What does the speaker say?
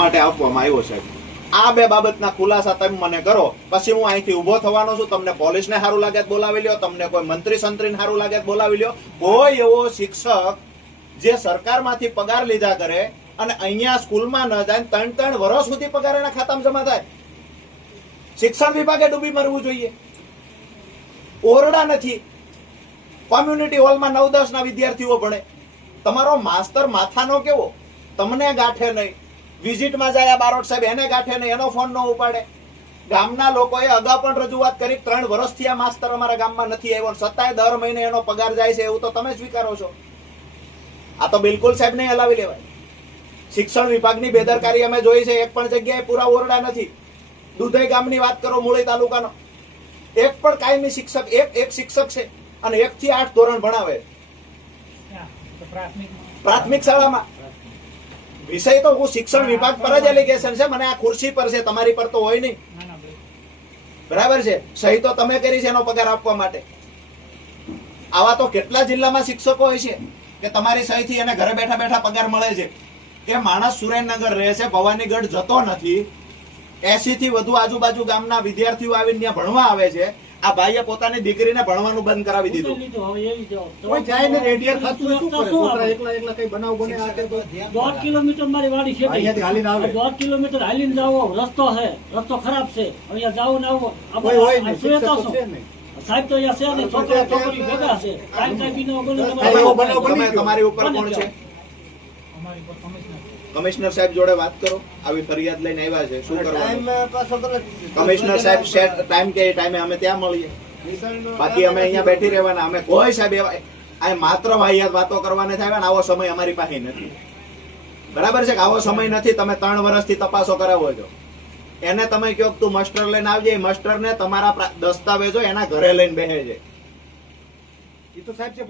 માટે આપવામાં આવ્યો સાહેબ. આ બે બાબતના ખુલાસા તમે મને કરો, પછી હું અહીંથી ઉભો થવાનો છું. તમને પોલીસને સારું લાગે બોલાવી લ્યો, તમને કોઈ મંત્રી સંત્રીને સારું લાગે બોલાવી લ્યો. કોઈ એવો શિક્ષક જે સરકારમાંથી પગાર લીધા કરે અને અહીંયા સ્કૂલમાં ન જાય, 3 વર્ષ સુધી પગાર એના ખાતામાં જમા થાય. શિક્ષણ વિભાગે ડૂબી મરવું જોઈએ. ઓરડા નથી, કોમ્યુનિટી હોલમાં 9-10 ના વિદ્યાર્થીઓ ભણે. તમારો માસ્તર માથાનો કેવો, તમને ગાંઠે નહીં. વિઝિટમાં જાય બારોટ સાહેબ, એને ગાંઠે નહીં, એનો ફોન ન ઉપાડે. ગામના લોકોએ અગાઉ પણ રજૂઆત કરી, 3 વર્ષથી આ માસ્તર અમારા ગામમાં નથી આવ્યો, છતાંય દર મહિને એનો પગાર જાય છે, એવું તો તમે સ્વીકારો છો. આ તો બિલકુલ સાહેબ નહીં હલાવી લેવાય. શિક્ષણ વિભાગની બેદરકારી અમે જોઈ છે. એક પણ જગ્યાએ પૂરા ઓરડા નથી. દુધઈ ગામની વાત કરો, મૂળી તાલુકાનો, એક પણ કાયમી શિક્ષક, એક શિક્ષક છે અને 1 થી 8 ધોરણ ભણાવે પ્રાથમિક શાળામાં. વિષય તો હું શિક્ષણ વિભાગ પર જ એલિગેશન છે, મને આ ખુરશી પર છે, તમારી પર તો હોય નહીં. બરાબર છે. સહી તો તમે કરી છે એનો પગાર આપવા માટે. આવા તો કેટલા જિલ્લામાં શિક્ષકો હોય છે કે તમારી સહીથી એને ઘરે બેઠા બેઠા પગાર મળે છે. કે માણસ સુરેન્દ્રનગર રહે છે, ભવાનીગઢ જતો નથી, 80 થી વધુ આજુબાજુ ગામના વિદ્યાર્થીઓ આવીને ત્યાં ભણવા આવે છે. આ ભાઈએ પોતાની દીકરીને ભણવાનું બંધ કરાવી દીધું. દોઢ કિલોમીટર મારી વાડી છે, 1.5 કિલોમીટર હાલીને જાવો રસ્તો છે, રસ્તો ખરાબ છે. અહીંયા જાવું ને આવું સાહેબ તો અહીંયા છે, છોકરા છોકરી ભેગા છે. તમારી ઉપર કોણ છે? કમિશનર સાહેબ જોડે વાત કરો. આવી ફરિયાદ લઈને આવ્યા છે, શું કરવાનું? કમિશનર સાહેબ સેટ ટાઈમ કે ટાઈમે અમે ત્યાં મળીએ. બાકી અમે અહીંયા બેઠી રહેવાના. અમે કોઈ સાહેબ એવા માત્ર વાહિયાત વાતો કરવાને થાય ને, આવો સમય અમારી પાસે નથી. બરાબર છે કે આવો સમય નથી. તમે 3 વર્ષથી તપાસો કરાવો છો, એને તમે કહો તું મસ્ટર લઈને આવજે, મસ્ટર ને તમારા દસ્તાવેજો એના ઘરે લઈને બેસે છે. એ તો સાહેબ છે.